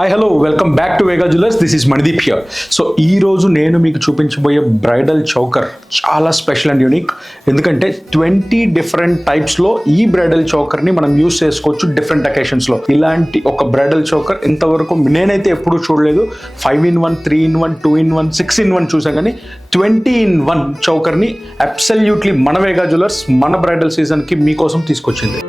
Hi hello welcome back to Vega jewellers. This is Manideep here. So ఈ రోజు నేను మీకు చూపించబోయే బ్రైడల్ చౌకర్ చాలా స్పెషల్ అండ్ యూనిక్. ఎందుకంటే 20 డిఫరెంట్ టైప్స్లో ఈ బ్రైడల్ చౌకర్ని మనం యూస్ చేసుకోవచ్చు డిఫరెంట్ అకేషన్స్లో. ఇలాంటి ఒక బ్రైడల్ చౌకర్ ఇంతవరకు నేనైతే ఎప్పుడూ చూడలేదు. 5-in-1, 3-in-1, 2-in-1, 6-in-1 చూసాను, కానీ 20-in-1 చౌకర్ని అబ్సల్యూట్లీ మన వేగా జ్యువెలర్స్ మన బ్రైడల్ సీజన్కి మీకోసం తీసుకొచ్చింది.